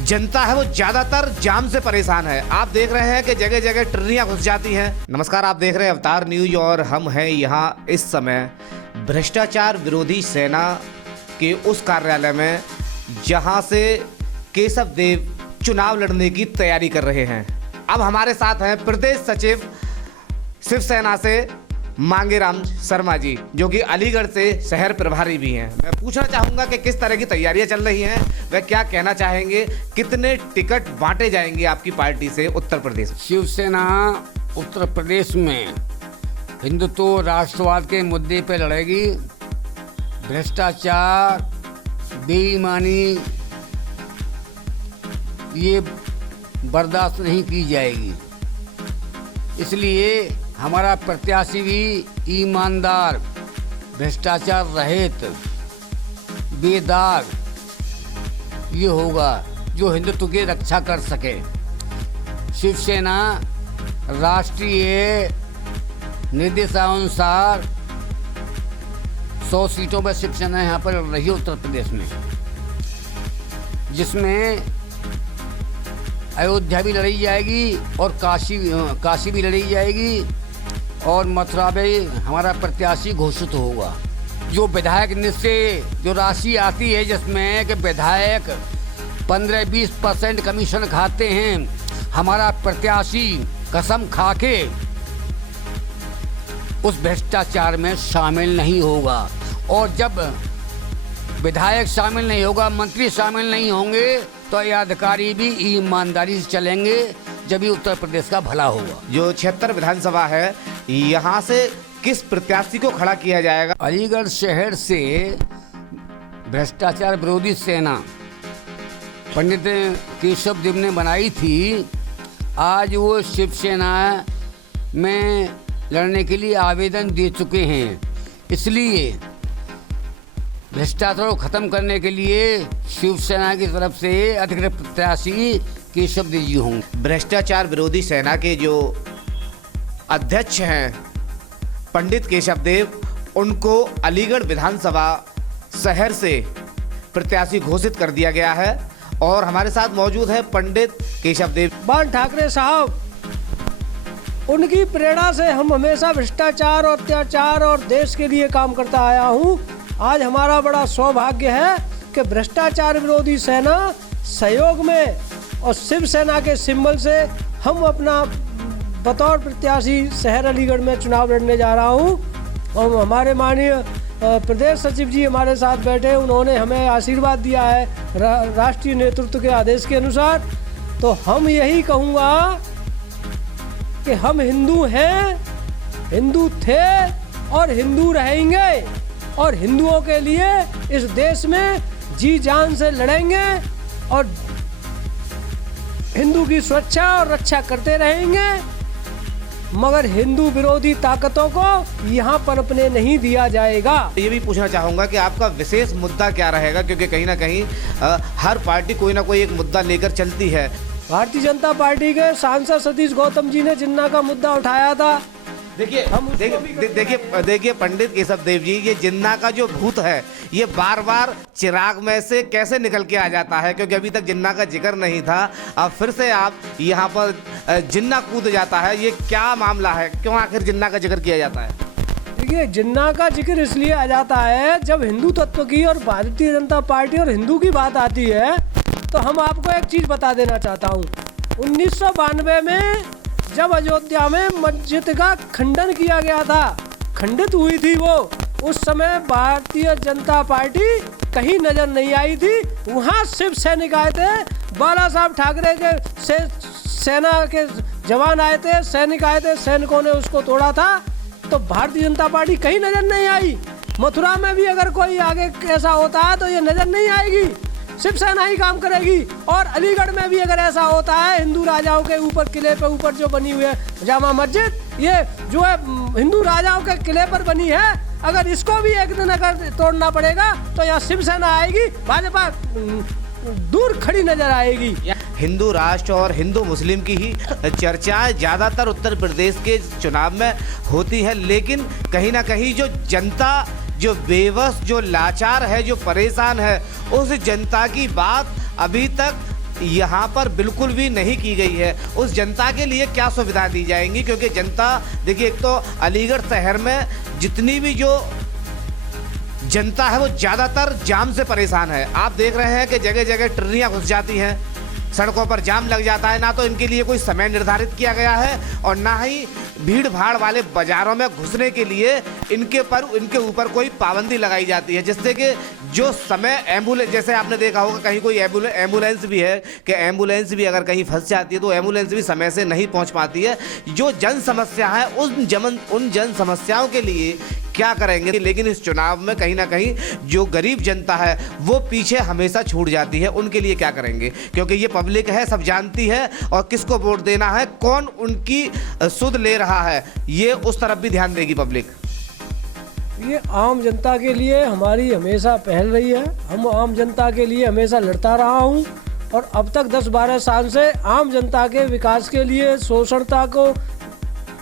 जनता है वो ज्यादातर जाम से परेशान है। आप देख रहे हैं कि जगह जगह ट्रेनियां घुस जाती हैं। नमस्कार, आप देख रहे हैं अवतार न्यूज और हम हैं यहाँ इस समय भ्रष्टाचार विरोधी सेना के उस कार्यालय में जहाँ से केशव देव चुनाव लड़ने की तैयारी कर रहे हैं। अब हमारे साथ हैं प्रदेश सचिव शिवसेना से मांगेराम शर्मा जी, जो कि अलीगढ़ से शहर प्रभारी भी हैं। मैं पूछना चाहूँगा कि किस तरह की तैयारियां चल रही हैं, वह क्या कहना चाहेंगे, कितने टिकट बांटे जाएंगे आपकी पार्टी से उत्तर प्रदेश? शिवसेना उत्तर प्रदेश में हिंदुत्व राष्ट्रवाद के मुद्दे पर लड़ेगी। भ्रष्टाचार, बेईमानी ये बर्दाश्त नहीं की जाएगी। इसलिए हमारा प्रत्याशी भी ईमानदार, भ्रष्टाचार रहित, बेदाग ये होगा जो हिंदुत्व की रक्षा कर सके। शिवसेना राष्ट्रीय निर्देशानुसार 100 सीटों पर शिवसेना यहाँ पर लड़ रही है उत्तर प्रदेश में, जिसमें अयोध्या भी लड़ी जाएगी और काशी भी लड़ी जाएगी और मथुरा में हमारा प्रत्याशी घोषित होगा। जो विधायक निश्चय जो राशि आती है, जिसमें कि विधायक 15-20% कमीशन खाते हैं, हमारा प्रत्याशी कसम खा के उस भ्रष्टाचार में शामिल नहीं होगा। और जब विधायक शामिल नहीं होगा, मंत्री शामिल नहीं होंगे, तो ये अधिकारी भी ईमानदारी से चलेंगे, जब भी उत्तर प्रदेश का भला होगा। जो 76 विधानसभा है, यहाँ से किस प्रत्याशी को खड़ा किया जाएगा? अलीगढ़ शहर से भ्रष्टाचार विरोधी सेना पंडित केशव देव ने बनाई थी। आज वो शिवसेना में लड़ने के लिए आवेदन दे चुके हैं। इसलिए भ्रष्टाचार को खत्म करने के लिए शिवसेना की तरफ से अधिकृत प्रत्याशी केशव देव जी होंगे। भ्रष्टाचार विरोधी सेना के जो अध्यक्ष हैं पंडित केशव देव, उनको अलीगढ़ विधानसभा शहर से प्रत्याशी घोषित कर दिया गया है। और हमारे साथ मौजूद है पंडित केशव देव। बाल ठाकरे साहब, उनकी प्रेरणा से हम हमेशा भ्रष्टाचार और अत्याचार और देश के लिए काम करता आया हूँ। आज हमारा बड़ा सौभाग्य है कि भ्रष्टाचार विरोधी सेना सहयोग में और शिवसेना के सिंबल से हम अपना बतौर प्रत्याशी शहर अलीगढ़ में चुनाव लड़ने जा रहा हूं। और हमारे माननीय प्रदेश सचिव जी हमारे साथ बैठे, उन्होंने हमें आशीर्वाद दिया है राष्ट्रीय नेतृत्व के आदेश के अनुसार। तो हम यही कहूँगा कि हम हिंदू हैं, हिंदू थे और हिंदू रहेंगे, और हिंदुओं के लिए इस देश में जी जान से लड़ेंगे और हिंदू की सुरक्षा और रक्षा करते रहेंगे। मगर हिंदू विरोधी ताकतों को यहाँ पनपने नहीं दिया जाएगा। ये भी पूछना चाहूँगा कि आपका विशेष मुद्दा क्या रहेगा, क्योंकि कहीं ना कहीं हर पार्टी कोई ना कोई एक मुद्दा लेकर चलती है। भारतीय जनता पार्टी के सांसद सतीश गौतम जी ने जिन्ना का मुद्दा उठाया था। देखिए पंडित केशव देव जी, ये जिन्ना का जो भूत है, ये बार बार चिराग में से कैसे निकल के आ जाता है? क्योंकि अभी तक जिन्ना का जिक्र नहीं था, अब फिर से आप यहाँ पर जिन्ना कूद जाता है। ये क्या मामला है, क्यों आखिर जिन्ना का जिक्र किया जाता है? देखिए, जिन्ना का जिक्र इसलिए आ जाता है, जब हिंदू तत्व की और भारतीय जनता पार्टी और हिंदू की बात आती है, तो हम आपको एक चीज़ बता देना चाहता हूँ। 1992 में जब अयोध्या में मस्जिद का खंडन किया गया था, खंडित हुई थी वो, उस समय भारतीय जनता पार्टी कहीं नजर नहीं आई थी। वहाँ शिव सैनिक आए थे, बाला साहब ठाकरे के सेना के जवान आए थे, सैनिक आए थे, सैनिकों ने उसको तोड़ा था। तो भारतीय जनता पार्टी कहीं नजर नहीं आई। मथुरा में भी अगर कोई आगे ऐसा होता है तो ये नजर नहीं आएगी, शिवसेना ही काम करेगी। और अलीगढ़ में भी अगर ऐसा होता है, हिंदू राजाओं के ऊपर किले पे ऊपर जो बनी हुई है जामा मस्जिद, ये जो है हिंदू राजाओं के किले पर बनी है, अगर इसको भी एक दिन अगर तोड़ना पड़ेगा तो यहाँ शिवसेना आएगी, भाजपा दूर खड़ी नजर आएगी। हिंदू राष्ट्र और हिंदू मुस्लिम की ही चर्चाएं ज़्यादातर उत्तर प्रदेश के चुनाव में होती है, लेकिन कहीं ना कहीं जो जनता जो बेबस जो लाचार है, जो परेशान है, उस जनता की बात अभी तक यहाँ पर बिल्कुल भी नहीं की गई है। उस जनता के लिए क्या सुविधा दी जाएंगी, क्योंकि जनता देखिए, एक तो अलीगढ़ शहर में जितनी भी जो जनता है वो ज़्यादातर जाम से परेशान है। आप देख रहे हैं कि जगह जगह ट्रेनियाँ घुस जाती हैं, सड़कों पर जाम लग जाता है। ना तो इनके लिए कोई समय निर्धारित किया गया है और ना ही भीड़ भाड़ वाले बाजारों में घुसने के लिए इनके ऊपर कोई पाबंदी लगाई जाती है, जिससे कि जो समय एम्बुलेंस, जैसे आपने देखा होगा कहीं कोई एम्बुलेंस भी है कि एम्बुलेंस भी अगर कहीं फंस जाती है तो एम्बुलेंस भी समय से नहीं पहुंच पाती है। जो जन समस्या है उन जन समस्याओं के लिए क्या करेंगे। लेकिन इस चुनाव में कहीं ना कहीं जो गरीब जनता है वो पीछे हमेशा छूट जाती है। उनके लिए क्या करेंगे, क्योंकि ये पब्लिक है, सब जानती है और किसको वोट देना है, कौन उनकी सुध ले रहा है, ये उस तरफ भी ध्यान देगी पब्लिक। ये आम जनता के लिए हमारी हमेशा पहल रही है। हम आम जनता के लिए हमेशा लड़ता रहा हूँ और अब तक 10-12 साल से आम जनता के विकास के लिए, शोषणता को,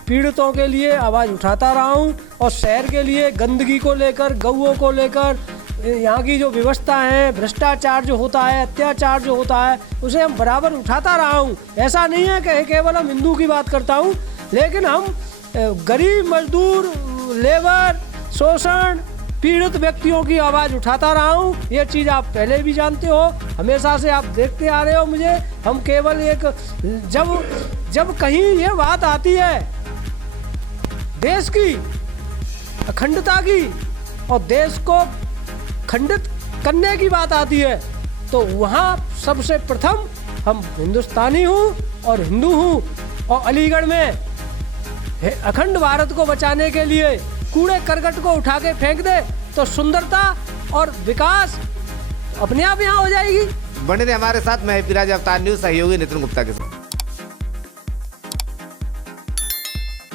पीड़ितों के लिए आवाज़ उठाता रहा हूँ और शहर के लिए गंदगी को लेकर, गौओं को लेकर, यहाँ की जो व्यवस्था है, भ्रष्टाचार जो होता है, अत्याचार जो होता है, उसे हम बराबर उठाता रहा हूँ। ऐसा नहीं है कि केवल हम हिंदू की बात करता हूँ, लेकिन हम गरीब, मजदूर, लेबर, शोषण, पीड़ित व्यक्तियों की आवाज़ उठाता रहा हूँ। ये चीज़ आप पहले भी जानते हो, हमेशा से आप देखते आ रहे हो मुझे। हम केवल एक जब कहीं ये बात आती है देश की अखंडता की और देश को खंडित करने की बात आती है, तो वहाँ सबसे प्रथम हम हिंदुस्तानी हूँ और हिंदू हूँ। और अलीगढ़ में अखंड भारत को बचाने के लिए कूड़े करकट को उठा के फेंक दे तो सुंदरता और विकास अपने आप यहाँ हो जाएगी। बने रहे हमारे साथ। मैं विराज, अवतार न्यूज़ सहयोगी नितिन गुप्ता के साथ।